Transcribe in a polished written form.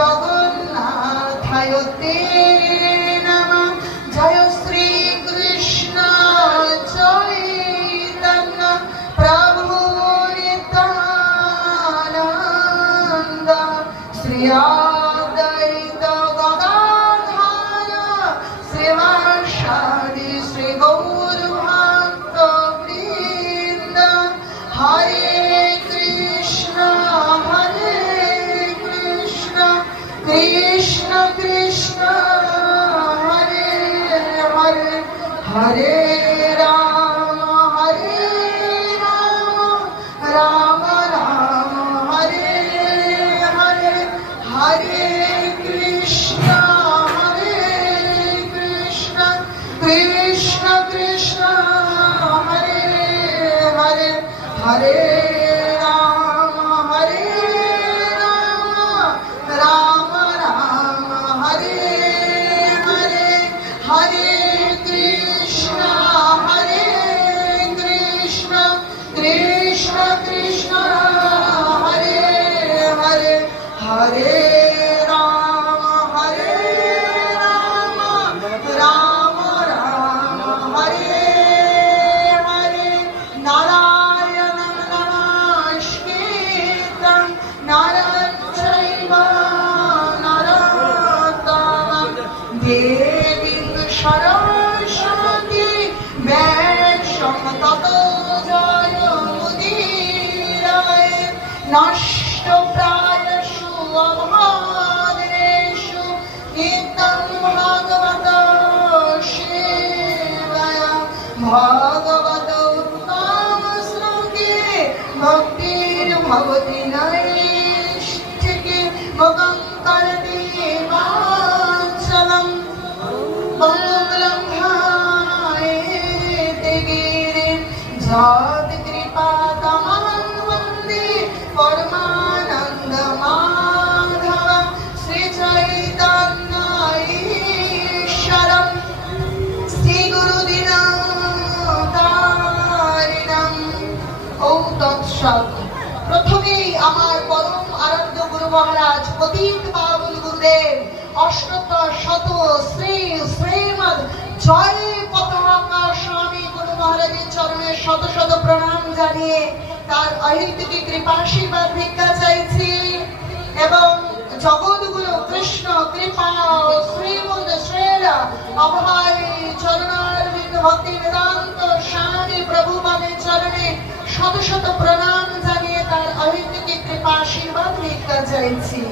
জগন্নাথায় তে নমঃ। জয় শ্রী কৃষ্ণ চৈতন্য প্রভু নিত্যানন্দ শ্রী অদ্বৈত গদাধর শ্রীবাসাদি শ্রী গৌর ভক্ত বৃন্দ। হরে কৃষ্ণ কৃষ্ণ কৃষ্ণ হরে হরে, হরে রাম রাম রাম হরে হরে, হরে কৃষ্ণ কৃষ্ণ কৃষ্ণ হরে হরে, হরে রাম রাম রাম হরে হরে, হরে কৃষ্ণ কৃষ্ণ কৃষ্ণ হরে হরে, হরে রাম রাম রাম হরে হরে। নারায়ণং নমস্কৃত্যং নরং চৈব নরোত্তমং দেবীং সরস্বতী ব্যাসং ততো জয়মুদীরয়ে। নষ্টপ্রায়ষু অভাদ্রেষু নিত্যং ভাগবত সেবয়া। ভাগবত উত্তম শ্লোকে ভক্তির্ভবতি নৈষ্ঠিকে মুখং করতি বাঞ্ছলং মঙ্গলং ধায়েতে গিরিं যৎ কৃপাতমহং বন্দে পরমানন্দ মাধবং শ্রী চৈতন্য ঈশ্বরং শ্রী গুরুদিনদারিণং। ও তৎসৎ। প্রথমেই আমার পরম আরাধ্য গুরু মহারাজ পতিত পাবন গুরুদেব অষ্টোত্তর শত শ্রী শ্রীমদ জয় পতাকা স্বামী গুরু মহারাজের চরণে শত শত প্রণাম জানিয়ে তার অহেতুক কৃপাশীর্বাদ ভিক্ষা চাইছি এবং জগৎগুরু কৃষ্ণ কৃপা শ্রীমদ শ্রেলা অভয় চরণারবিন্দ ভক্তি বেদান্ত স্বামী প্রভুপাদের চরণে শত শত প্রণাম জানিয়ে তার অহেতুক কৃপাশীর্বাদ ভিক্ষা চাইছি।